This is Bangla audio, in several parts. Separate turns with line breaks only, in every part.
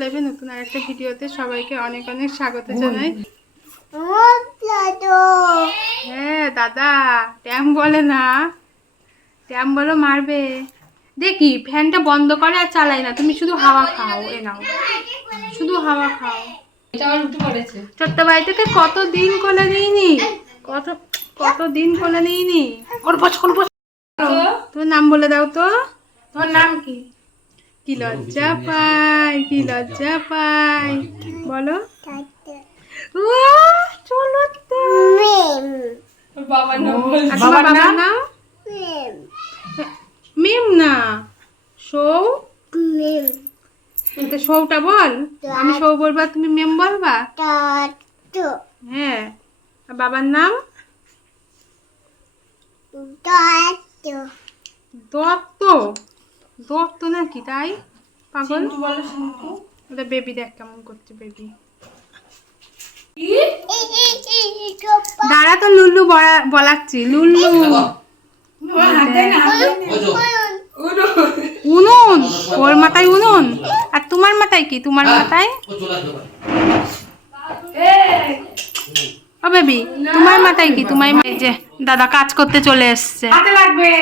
লাইভে নতুন আরেকটা ভিডিওতে সবাইকে অনেক অনেক স্বাগত জানাই। হ্যাঁ দাদা ট্যাম বলে না। ট্যাম বলো মারবে। দেখি ফ্যানটা বন্ধ করে আর চালাই না। তুমি শুধু হাওয়া খাও এ নাও। শুধু হাওয়া খাও। ছোট্ট বাড়ি থেকে কত দিন কোলে নিইনি। কত কত দিন কোলে নিইনি।
কোন বস
তোমার নাম বলে দাও তো। তোমার নাম কি? কি লজ্জা পাই কি লজ্জা পাই বলো।
বাবার নাম
নাম? মিম। না। সৌ? তো সৌটা বল। আমি সৌ বলবা তুমি মেম বলবা? হ্যাঁ। বাবার নাম? দত্ত দত্ত। নাকি তাই? পাগল?
বলো
ওটা বেবি দেখ কেমন করছে বেবি দাঁড়া তো লুল্লু বলা- বলাচ্ছি লুল্লু উনুন। ওর মাথায় উনুন। আর তোমার মাথায় কি? তোমার মাথায়? ও বেবি তোমার মাথায় কি? তোমার যে দাদা কাজ করতে চলে এসছে।
লাগবে।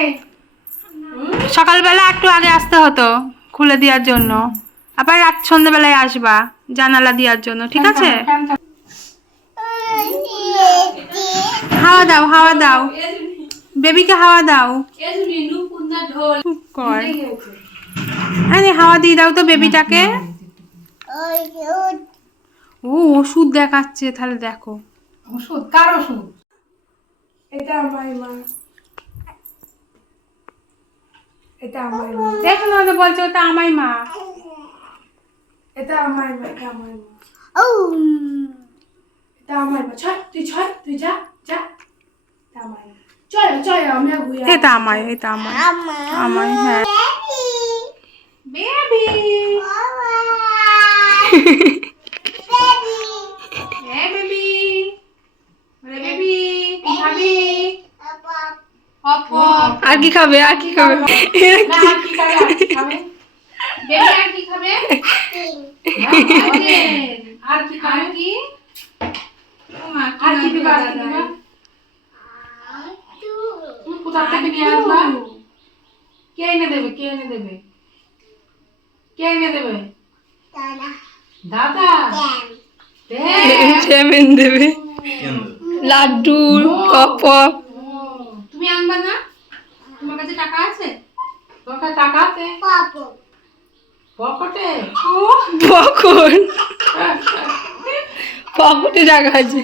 সকালবেলা একটু আগে আসতে হতো খুলে দেওয়ার জন্য। আবার রাত সন্ধ্যেবেলায় আসবা জানালা দেওয়ার জন্য ঠিক আছে? হাওয়া দাও হাওয়া দাও। বেবিকে হাওয়া দাও। কর। আরে হাওয়া দিয়ে দাও তো বেবিটাকে। ও ওষুধ দেখাচ্ছে তাহলে দেখো।
ওষুধ? কার ওষুধ? এটা আমার মা। এটা আমার মা।
দেখো না তো বলছে ওটা আমাই মা।
এটা আমার মা এটা আমার মা। এটা আমার মা। ছয় তুই ছয় তুই যা যা। এটা আমার মা। চল চল আমরা ঘুরে
এটা আমায় এটা আমায়। আমায় হ্যাঁ বেবি ওরে বেবি খাবি অপ অপ
আর কি খাবে আর কি খাবে।
আর কি খাবে কি আর কি খাবে? আর কি খাবে? কি ওমা,
আর কি
নাম
দিবা আর কি দিবা? কোথা থেকে নিয়ে আসবা? কে এনে দেবে কে এনে দেবে? কে এনে দেবে? দাদা। দে।
দেবে। লাড্ডু পপ
তুমি আনবা না? তোমার কাছে টাকা আছে?
তোর কাছে টাকা আছে? পকেটে
পকন পকেটে টাকা আছে।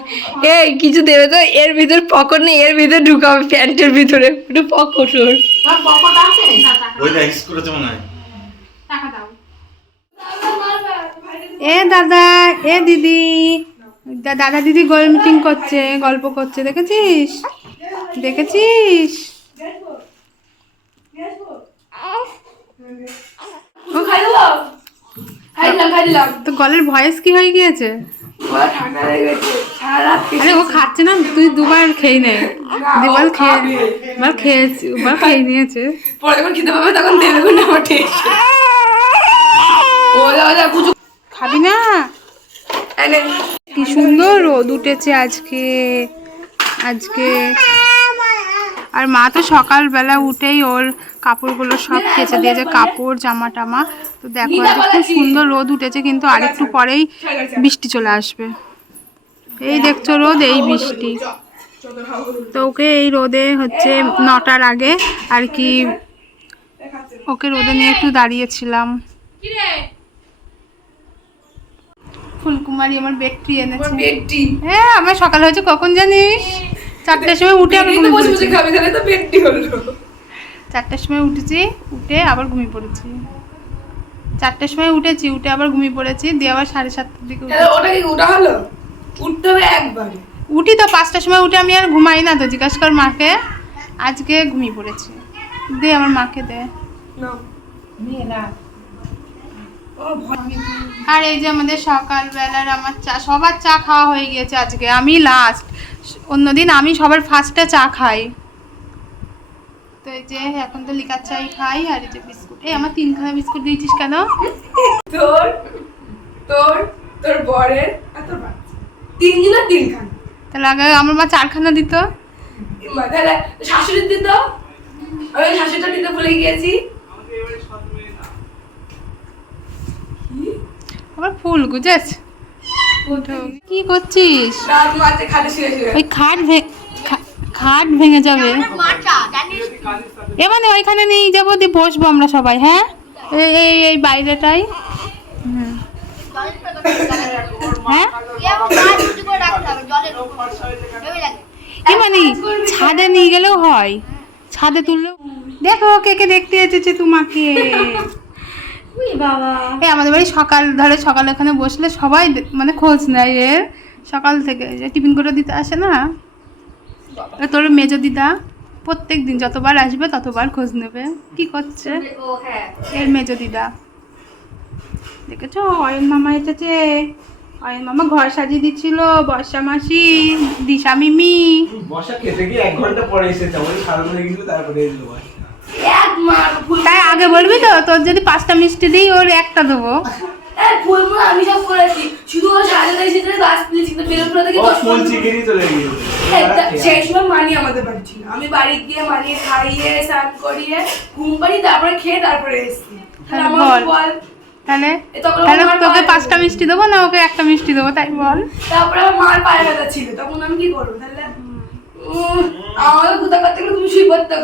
এই কিছু দেবে তো? এর ভিতর পকট নেই এর ভিতরে ঢুকাবে প্যান্টের ভিতরে। একটু পকট ওর।
পকেট আছে?
ওইটা এক্স করেছে মনে হয়।
টাকা দাও। এ দাদা এ দিদি। দাদা দিদি গোল মিটিং করছে গল্প করছে দেখেছিস? দেখেছিস? তো গলের ভয়েস কি হয়ে গিয়েছে? আরে ও খাচ্ছে না তুই দুবার খেয়ে নে। দুবার খেয়ে এবার খেয়েছি এবার খেয়ে নিয়েছে।
পরে যখন খেতে পাবে তখন দেবে কোন আমার টেস্ট ও যা যা কুচু
খাবি না। কি সুন্দর রোদ উঠেছে আজকে। আজকে। আর মা তো সকালবেলা উঠেই ওর কাপড়গুলো সব কেচে দিয়েছে কাপড় জামা টামা তো দেখো খুব সুন্দর রোদ উঠেছে কিন্তু আরেকটু পরেই বৃষ্টি চলে আসবে। এই দেখছ রোদ এই বৃষ্টি। তো ওকে এই রোদে হচ্ছে নটার আগে আর কি ওকে রোদে নিয়ে একটু দাঁড়িয়েছিলাম। ফুলকুমারি আমার বেডটি এনেছে। হ্যাঁ আমার সকাল হয়েছে কখন জানিস? চারটার সময় উঠে আবার ঘুমিয়ে পড়েছি।
খাবে তাহলে তো পেটটি হলো।
চারটার সময় উঠেছি উঠে আবার ঘুমিয়ে পড়েছি। চারটার সময় উঠেছি উঠে আবার ঘুমিয়ে পড়েছি দিয়ে আবার সাড়ে সাতটার দিকে
তাহলে ওটা কি ওটা হলো? উঠতে হবে একবারে।
উঠি তো পাঁচটার সময় উঠে আমি আর ঘুমাই না তো জিজ্ঞাসা কর মাকে আজকে ঘুমিয়ে পড়েছি। দে আমার মাকে দে।
না। নিয়ে না ও
আর এই যে আমাদের সকালবেলার আমার চা সবার চা খাওয়া হয়ে গিয়েছে আজকে আমি লাস্ট অন্যদিন আমি সবার ফার্স্টে চা খাই। তো এই যে এখন তো লিকার চাই খাই আর এই যে বিস্কুট। এই আমার তিনখানা বিস্কুট দিয়েছিস কেন?
তোর তোর তোর বরের আর তোর বাচ্চা। তিনজন আর তিনখান।
তাহলে আগে আমার মা চারখানা দিত।
তাহলে শাশুড়ির দিত। আমি শাশুড়িটা দিতে ভুলে গিয়েছি।
আমার ফুল গুজেছ কি করছিস?
দাঁত মাঝে খাটে শুয়ে শুয়ে।
ওই খাট খাট ভেঙে যাবে। এ মানে ওইখানে নিয়ে যাব দিয়ে বসবো আমরা সবাই হ্যাঁ? এই এই এই বাইরেটাই। হ্যাঁ? কি মানে ছাদে নিয়ে গেলেও হয় ছাদে তুললেও দেখো কে কে দেখতে এসেছে তোমাকে। এই আমাদের বাড়ি সকাল ধরে সকাল এখানে বসলে সবাই মানে খোঁজ নেয় এর। সকাল থেকে যে টিফিন করে দিতে আসে না? তোর মেজো দিদা প্রত্যেক দিন যতবার আসবে ততবার খোঁজ নেবে। কি করছে?
হ্যাঁ।
এর মেজো দিদা। দেখেছ? অয়ন মামা এসেছে। অয়ন মামা ঘর সাজিয়ে দিচ্ছিল। বর্ষা মাসি দিশা মিমি।
বসা খেতে গিয়ে এক ঘণ্টা পরে এসেছে। তারপরে এলো
তাই আগে বলবি তো তোর যদি পাঁচটা মিষ্টি দিই ওর একটা দেবো।
আমি সব করেছি। শুধু ও সাড়ে দশ গাছ তুলেছি কিন্তু থেকে
ফোন চিকেনই চলে গিয়েছে।
সেই সময় মানি আমাদের বাড়ি ছিল। আমি বাড়ি গিয়ে মানিয়ে খাইয়ে স্নান করিয়ে ঘুম পাড়ি তারপরে খেয়ে তারপরে এসেছি। তাহলে
তাহলে বল।
বল।
তাহলে? তাহলে তোকে পাঁচটা মিষ্টি দেবো না ওকে একটা মিষ্টি দেবো? তাই বল।
তারপরে আমার মার পায়ে ব্যথা ছিল। তখন আমি কি করব? তাহলে আমাকে কোথা করতে গেলে তুমি শুয়ে পড়তে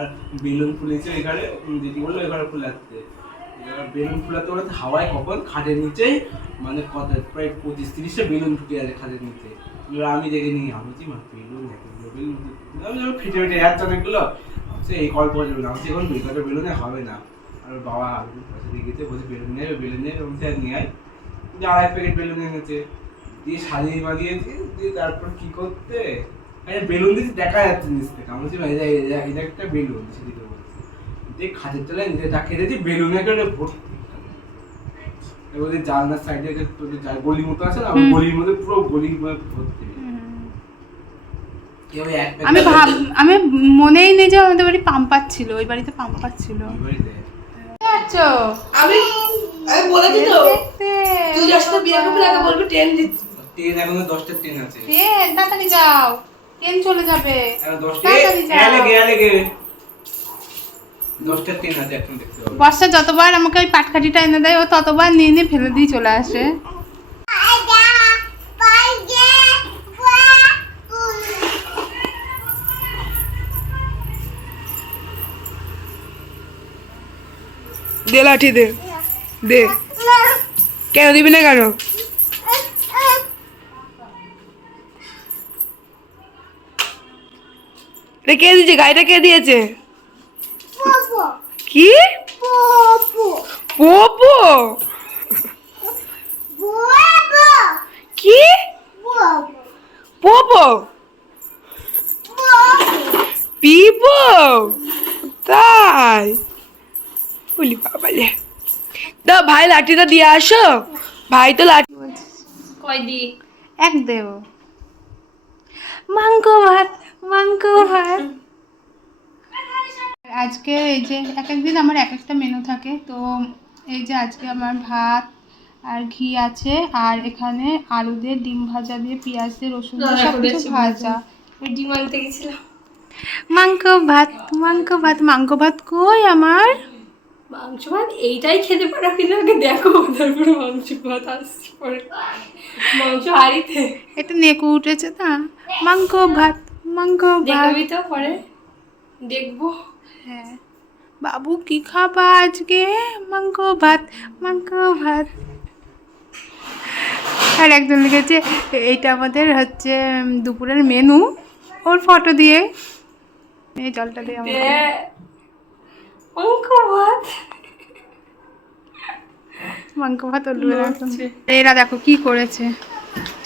আর বেলুন ফুলেছে এখানে দিদি বলল এখানে ফুলাচ্ছে এবার বেলুন ফুলাতে ওরা হাওয়ায় কখন? খাটের নিচে মানে কত প্রায় পঁচিশ তিরিশটা বেলুন ফুটে আছে খাটের নিচে। এবার আমি দেখে নিই। আমি বলছি, মা বেলুন এতগুলো বেলুন আমি যখন ফেটে ফেটে যাচ্ছে। অনেকগুলো সে এই কল পর্যন্ত বেলুন আমি এখন বেকারের বেলুনে হবে না। আর বাবা পয়সা দিয়ে গেছে বলছে বেলুন নেবে বেলুন নেবে। এবং সে আর নিয়ে আয়। আড়াই প্যাকেট বেলুন এনেছে। দিয়ে সাজিয়ে বানিয়েছি দিয়ে তারপর কী করতে? আরে বেলুন দেখা যাচ্ছে নিচ থেকে। আমি বলছি ভাই এটা একটা বেলুন। সেদিকে বলছি। দিয়ে খাটের তলায় নিজে যা খেতেছি বেলুনে করে ভর্তি। এবার জানলার সাইডে গলি মতো আছে না গলির মধ্যে পুরো মধ্যে ভর্তি।
আমি ভাব আমি মনেই নেই যে আমাদের বাড়ি পাম্পার ছিল ওই বাড়িতে পাম্পার ছিল।
ওই বাড়িতে।
আমি আমি বলেছি তো। তুই যার সাথে বিয়ে করবি তাকে বলবি ট্রেন দিচ্ছি
ট্রেন এখনও দশটা ট্রেন আছে।
ট্রেন তাড়াতাড়ি যাও। ট্রেন চলে যাবে? বর্ষা যতবার আমাকে ওই পাটকাঠিটা এনে দেয় ও ততবার নিয়ে নিয়ে ফেলে দিয়ে চলে আসে।
দে লাঠি দে। দে। কেন দিবি না কেন এটা কে দিয়েছে? গাড়িটা কে দিয়েছে? কি? পোপো। কি? পোপো। পিপো? তাই। বলি বাবা রে। দা ভাই লাঠিটা দিয়ে আসো। ভাই তো লাঠি
কয় দি?
এক দেব। মাংস ভাত। আজকে এই যে এক একদিন আমার এক একটা মেনু থাকে তো এই যে আজকে আমার ভাত আর ঘি আছে আর এখানে আলু দিয়ে ডিম ভাজা দিয়ে পেঁয়াজ দিয়ে রসুন দিয়ে সব কিছু ভাজা।
ডিম আনতে গেছিলাম।
মাংস ভাত মাংস ভাত মাংস ভাত কই আমার?
মাংস ভাত এইটাই খেতে পারবি না আগে দেখো তারপরে মাংস ভাত আসছে পরে। মাংস হাড়িতে।
একটা নেকু উঠেছে না? মাংস ভাত। মাংস
দেখাবি তো পরে। দেখব।
হ্যাঁ। বাবু কি খাবা আজকে? মাংস ভাত মাংস ভাত। আর একজন লিখেছে এইটা আমাদের হচ্ছে দুপুরের মেনু। ওর ফটো দিয়ে। এই জলটা দিয়ে আমাকে।
ভাত।
মাংস ভাত। এরা দেখো কি করেছে।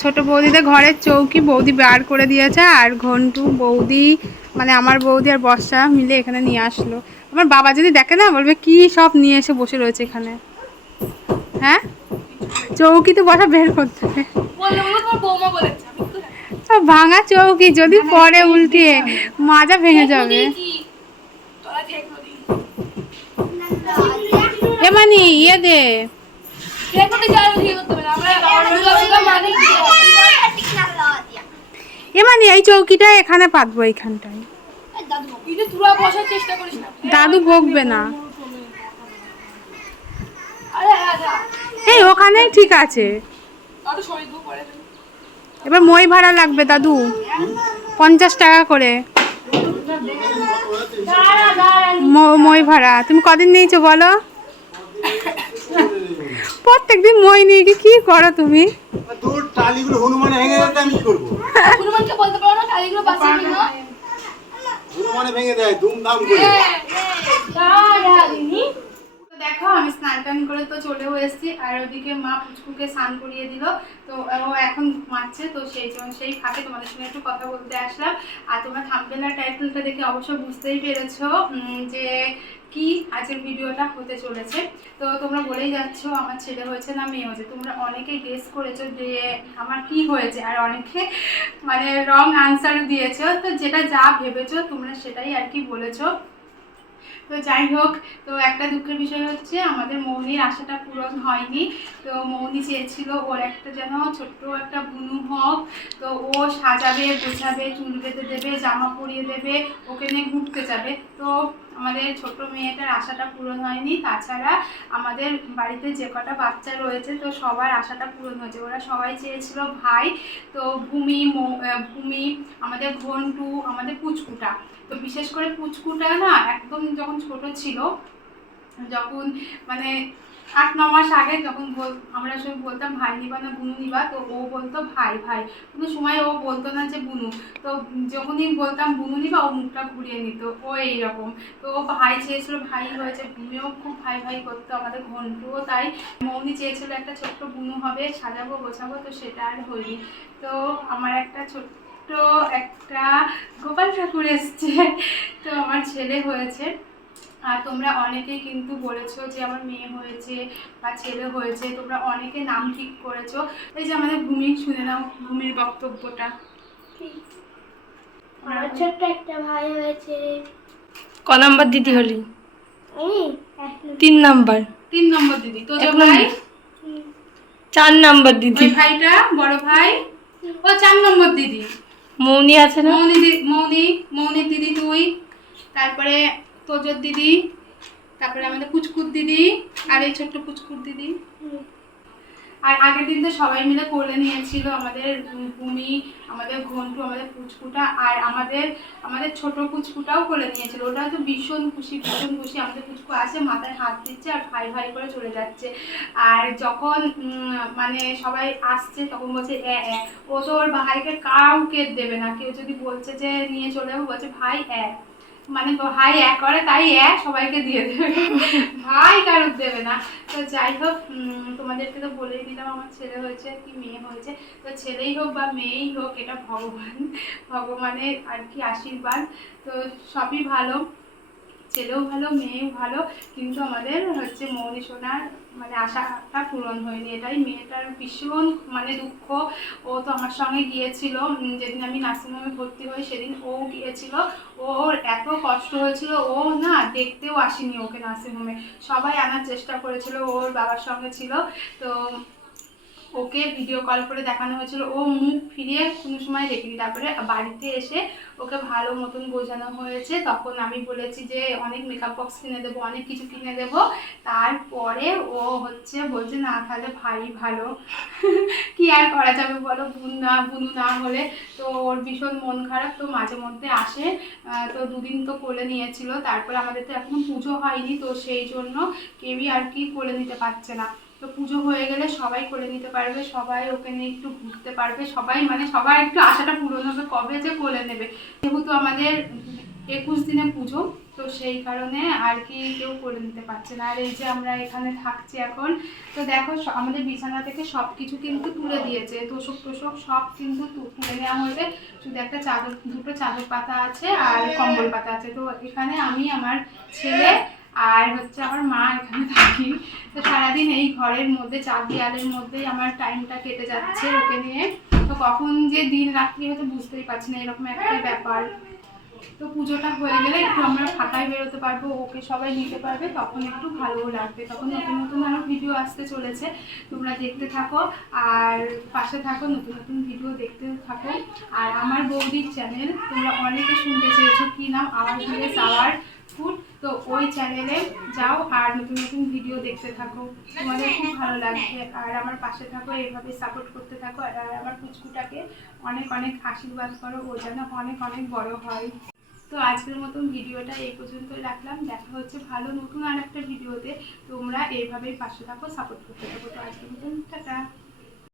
ছোট বৌদিদের ঘরের চৌকি বৌদি বার করে দিয়েছে আর ঘন্টু বৌদি মানে আমার বৌদি আর বর্ষা মিলে এখানে নিয়ে আসলো। আমার বাবা যদি দেখে না বলবে কি সব নিয়ে এসে বসে রয়েছে এখানে। হ্যাঁ? চৌকিতে বসা বের করতে
তো
ভাঙা চৌকি যদি পরে উল্টে মাজা ভেঙে যাবে।
তোরা ঠেক নদী
এ মানে ইয়ে দে।
ঠেক নদী যারা ঠিক করতে হবে না আমরা দুর্গা পূজা মানে
মানে এই চৌকিটা এখানে পাতবো এইখানটায়।
কিন্তু তোরা বসার চেষ্টা করিস না।
দাদু বকবে না। এই ওখানে ঠিক আছে। এবার মই ভাড়া লাগবে দাদু। পঞ্চাশ টাকা করে। ম- মই ভাড়া। তুমি কদিন নিয়েছো বলো? প্রত্যেকদিন মই নিয়ে গিয়ে কি করো তুমি?
দূর টালিগুলো হনুমান ভেঙে যাবে আমি কি করব?
হনুমানকে বলতে পারো না কালীগুলো বাঁচিয়ে দিল
হনুমানে ভেঙে দেয় ধুমধাম করে।
তো দেখো, আমি স্নান টান করে তো চলেও এসেছি। আর ওদিকে মা পুচকুকে স্নান করিয়ে দিল। তো ও এখন ঘুমাচ্ছে, তো সেই জন্য সেই ফাঁকে তোমাদের সঙ্গে একটু কথা বলতে আসলাম। আর তোমরা থাম্বেলার টাইটেলটা দেখে অবশ্য বুঝতেই পেরেছ যে কি আজকের ভিডিওটা হতে চলেছে। তো তোমরা বলেই যাচ্ছ, আমার ছেলে হয়েছে না মেয়ে হয়েছে। তোমরা অনেকেই গেস করেছ যে আমার কি হয়েছে, আর অনেকে মানে রং আনসার দিয়েছ। তো যেটা যা ভেবেছো, তোমরা সেটাই আর কি বলেছ। তো যাই হোক, তো একটা দুঃখের বিষয় হচ্ছে আমাদের মৌনির আশাটা পূরণ হয়নি। তো মৌনি চেয়েছিল ওর একটা যেন ছোট্ট একটা বুনু হোক। তো ও সাজাবে বোঝাবে চুল বেঁধে দেবে, জামা পরিয়ে দেবে, ওকে নিয়ে ঘুরতে যাবে। তো আমাদের ছোট মেয়েটার আশাটা পূরণ হয়নি। তাছাড়া আমাদের বাড়িতে যে কটা বাচ্চা রয়েছে, তো সবার আশাটা পূরণ হয়েছে। ওরা সবাই চেয়েছিল ভাই, তো ভূমি ভূমি, আমাদের ঘন্টু, আমাদের পুচকুটা। তো বিশেষ করে পুচকুটা না, একদম যখন ছোট ছিল, যখন মানে আট, ন মাস আগে যখন বল- আমরা সব বলতাম, ভাই নিবা না, বুনু নিবা। তো ও বলতো, ভাই ভাই। কোনো সময় ও বলতো না যে, বুনু। তো যখনই বলতাম, বুনু নিবা, ও মুখটা ঘুরিয়ে নিত। ও এইরকম। তো ও ভাই চেয়েছিল, ভাই হয়েছে। বুনুও খুব ভাই ভাই করতো আমাদের ঘন্টুও তাই। মৌনি চেয়েছিল, একটা ছোট্ট বুনু হবে, সাজাবো, গোছাবো। তো সেটা আর হয়নি। তো আমার একটা ছোট্ট একটা গোপাল ঠাকুর এসছে। তো আমার ছেলে হয়েছে। আর তোমরা অনেকেই কিন্তু বলেছ যে আমার মেয়ে হয়েছে বা ছেলে হয়েছে তোমরা অনেকে নাম ঠিক করেছ। এই যে আমাদের ভূমি শুনে নাও ভূমির বক্তব্যটা।
আমার ছোট্ট একটা ভাই হয়েছে।
ক নাম্বার দিদি হলি? তিন নাম্বার।
তিন নম্বর দিদি। তো যে ভাই?
চার নাম্বার দিদি।
ওই ভাইটা বড় ভাই? ও চার নম্বর দিদি।
মৌনি আছে না?
মৌনি দি- মৌনি মৌনির দিদি তুই। তারপরে তোজোর দিদি তারপরে আমাদের পুচকুর দিদি আর এই ছোট্ট পুচকুর দিদি। আর আগের দিন তো সবাই মিলে করে নিয়েছিল আমাদের ভূমি আমাদের ঘন্টু আমাদের পুচকুটা আর আমাদের আমাদের ছোট পুচকুটাও করে নিয়েছিল। ওটা তো ভীষণ খুশি ভীষণ খুশি। আমাদের পুচকু আসে মাথায় হাত দিচ্ছে আর ভাই ভাই করে চলে যাচ্ছে। আর যখন মানে সবাই আসছে তখন বলছে এ এ ও তো ওর ভাইকে কাউকে দেবে না। কেউ যদি বলছে যে নিয়ে চলে যাব বলছে ভাই এ। মানে ভাই এক করে, তাই এক সবাইকে দিয়ে দেবে। ভাই কারোর দেবে না। তো যাই হোক তোমাদেরকে তো বলেই দিলাম, আমার ছেলে হয়েছে কি মেয়ে হয়েছে। তো ছেলেই হোক বা মেয়েই হোক, এটা ভগবান, ভগবানের আর কি আশীর্বাদ। তো সবই ভালো। ছেলেও ভালো, মেয়েও ভালো, কিন্তু আমাদের হচ্ছে মৌনি সোনার মানে আশাটা পূরণ হয়নি এটাই। মেয়েটার ভীষণ মানে দুঃখ। ও তো আমার সঙ্গে গিয়েছিল যেদিন আমি নার্সিংহোমে ভর্তি হই সেদিন ও গিয়েছিল। ওর এত কষ্ট হয়েছিল, ও না দেখতেও আসেনি ওকে নার্সিংহোমে। সবাই আনার চেষ্টা করেছিল, ওর বাবার সঙ্গে ছিল। তো ওকে ভিডিও কল করে দেখানো হয়েছিল। ও মুখ ফিরিয়ে কোনো সময় দেখিনি। তারপরে বাড়িতে এসে ওকে ভালো মতন বোঝানো হয়েছে। তখন আমি বলেছি যে, অনেক মেকআপ বক্স কিনে দেবো, অনেক কিছু কিনে দেবো। তারপরে ও হচ্ছে বলছে, না, তাহলে ভাই ভালো। কি আর করা যাবে বলো? বুন না, বুনু না হলে তো ওর ভীষণ মন খারাপ। তো মাঝে মধ্যে আসে। তো দুদিন তো কোলে নিয়েছিল। তারপর আমাদের তো এখনও পুজো হয়নি। তো সেই জন্য কেউই আর কি কোলে নিতে পারছে না। তো পুজো হয়ে গেলে সবাই করে নিতে পারবে, সবাই ওকে নিয়ে একটু ঘুরতে পারবে, সবাই মানে সবার একটু আশাটা পূরণ হবে কবে যে কোলে নেবে। যেহেতু আমাদের একুশ দিনে পুজো, তো সেই কারণে আর কি কেউ করে নিতে পারছে না। আর এই যে আমরা এখানে থাকছি এখন, তো দেখো আমাদের বিছানা থেকে সব কিছু কিন্তু তুলে দিয়েছে। তোষক টোষক সব কিন্তু তুলে নেওয়া হয়েছে। শুধু একটা চাদর, দুটো চাদর পাতা আছে আর কম্বল পাতা আছে। তো এখানে আমি, আমার ছেলে আর হচ্ছে আমার মা এখানে থাকি। তো সারাদিন এই ঘরের মধ্যে, চার দেয়ালের মধ্যেই আমার টাইমটা কেটে যাচ্ছে ওকে নিয়ে। তো কখন যে দিন রাত্রি হয়তো বুঝতেই পারছি না, এরকম একটা ব্যাপার। তো পুজোটা হয়ে গেলে একটু আমরা ফাঁকায় বেরোতে পারব, ওকে সবাই নিতে পারবে, তখন একটু ভালোও লাগবে। তখন নতুন নতুন আরও ভিডিও আসতে চলেছে, তোমরা দেখতে থাকো। আর পাশে থাকো, নতুন নতুন ভিডিও দেখতে থাকো। আর আমার বৌদির চ্যানেল তোমরা অনেকে শুনতে চেয়েছো কি নাম আমার ভিলেজ আওয়ার ফুড তো ওই চ্যানেলে যাও আর নতুন নতুন ভিডিও দেখতে থাকো। তোমাদের খুব ভালো লাগবে। আর আমার পাশে থাকো এইভাবে সাপোর্ট করতে থাকো। আর আমার পুচকুটাকে অনেক অনেক আশীর্বাদ করো, ও যেন অনেক অনেক বড় হয়। তো আজকের মতন ভিডিওটা এই পর্যন্ত রাখলাম। দেখা হচ্ছে ভালো নতুন আর একটা ভিডিওতে তোমরা এইভাবেই পাশে থাকো সাপোর্ট করতে থাকো। তো আজকের মতন, টাটা।